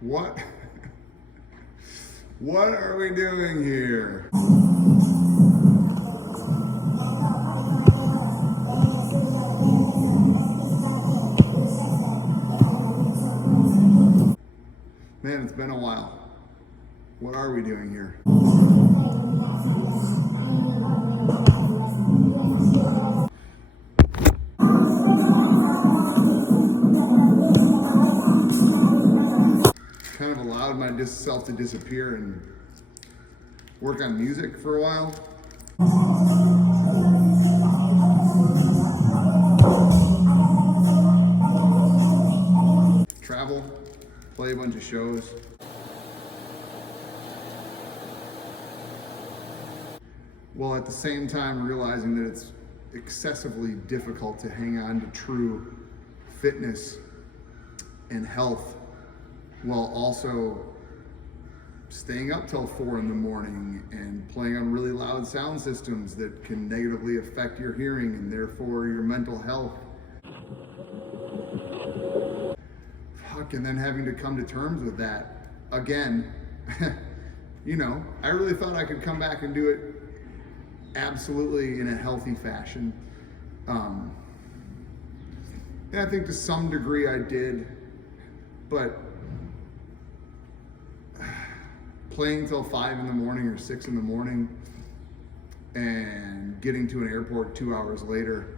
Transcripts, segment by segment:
What? What are we doing here? Man, it's been a while. What are we doing here? Kind of allowed myself to disappear and work on music for a while. Travel, play a bunch of shows. While at the same time realizing that it's excessively difficult to hang on to true fitness and health while also staying up till 4 in the morning and playing on really loud sound systems that can negatively affect your hearing and therefore your mental health. Fuck, and then having to come to terms with that again. You know, I really thought I could come back and do it absolutely in a healthy fashion. And I think to some degree I did, but playing till 5 in the morning or 6 in the morning and getting to an airport 2 hours later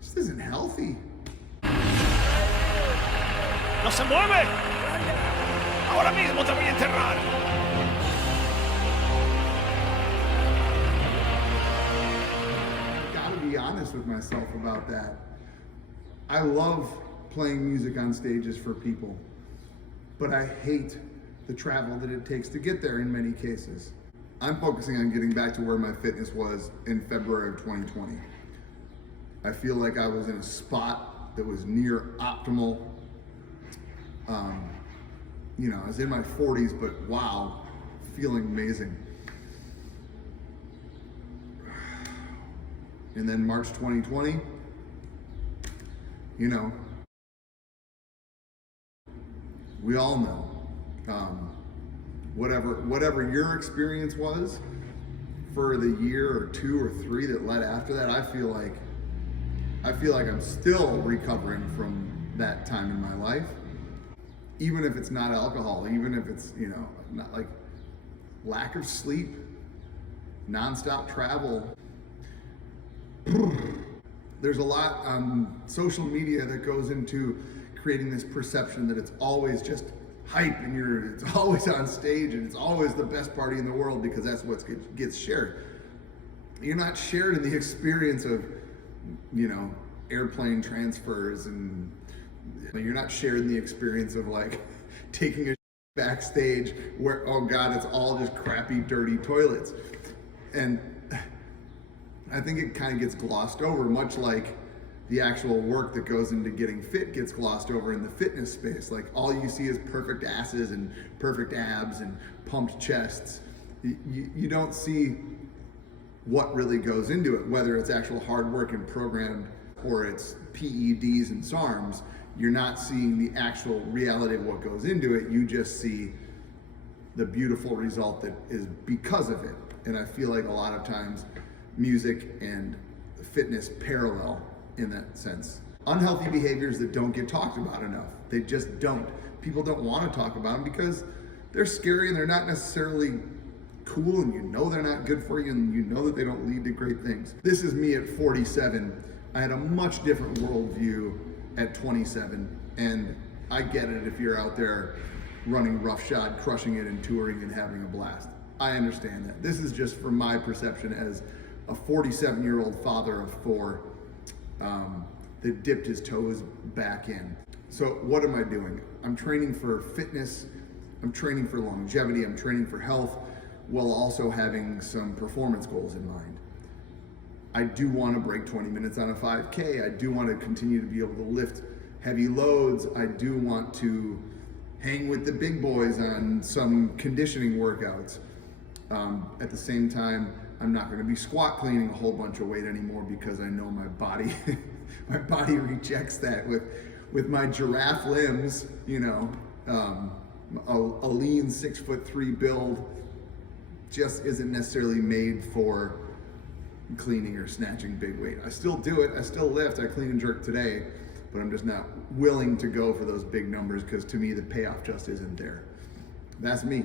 just isn't healthy. ¡No se mueve! ¡Ahora mismo te voy a enterrar! I gotta be honest with myself about that. I love playing music on stages for people, but I hate the travel that it takes to get there in many cases. I'm focusing on getting back to where my fitness was in February of 2020. I feel like I was in a spot that was near optimal. You know, I was in my 40s, but wow, feeling amazing. And then March 2020, you know, we all know. Whatever your experience was for the year or 2 or 3 that led after that, I feel like I'm still recovering from that time in my life. Even if it's not alcohol, even if it's, you know, not like lack of sleep, nonstop travel. There's a lot on social media that goes into creating this perception that it's always just hype and it's always on stage and it's always the best party in the world because that's what gets shared. You're not shared in the experience of, you know, airplane transfers, and you're not shared in the experience of like taking a backstage where, oh God, it's all just crappy, dirty toilets. And I think it kind of gets glossed over, much like the actual work that goes into getting fit gets glossed over in the fitness space. Like all you see is perfect asses and perfect abs and pumped chests. You don't see what really goes into it, whether it's actual hard work and programmed or it's PEDs and SARMs. You're not seeing the actual reality of what goes into it. You just see the beautiful result that is because of it. And I feel like a lot of times music and fitness parallel in that sense. Unhealthy behaviors that don't get talked about enough. They just don't. People don't want to talk about them because they're scary and they're not necessarily cool, and you know they're not good for you, and you know that they don't lead to great things. This is me at 47. I had a much different worldview at 27, and I get it if you're out there running roughshod, crushing it and touring and having a blast. I understand that. This is just from my perception as a 47-year-old father of 4 that dipped his toes back in. So what am I doing? I'm training for fitness, I'm training for longevity, I'm training for health, while also having some performance goals in mind. I do want to break 20 minutes on a 5K. I do want to continue to be able to lift heavy loads. I do want to hang with the big boys on some conditioning workouts. At the same time, I'm not going to be squat cleaning a whole bunch of weight anymore because I know my body my body rejects that with my giraffe limbs, you know. a lean 6'3" build just isn't necessarily made for cleaning or snatching big weight. I still do it, I still lift, I clean and jerk today, but I'm just not willing to go for those big numbers because to me the payoff just isn't there. That's me.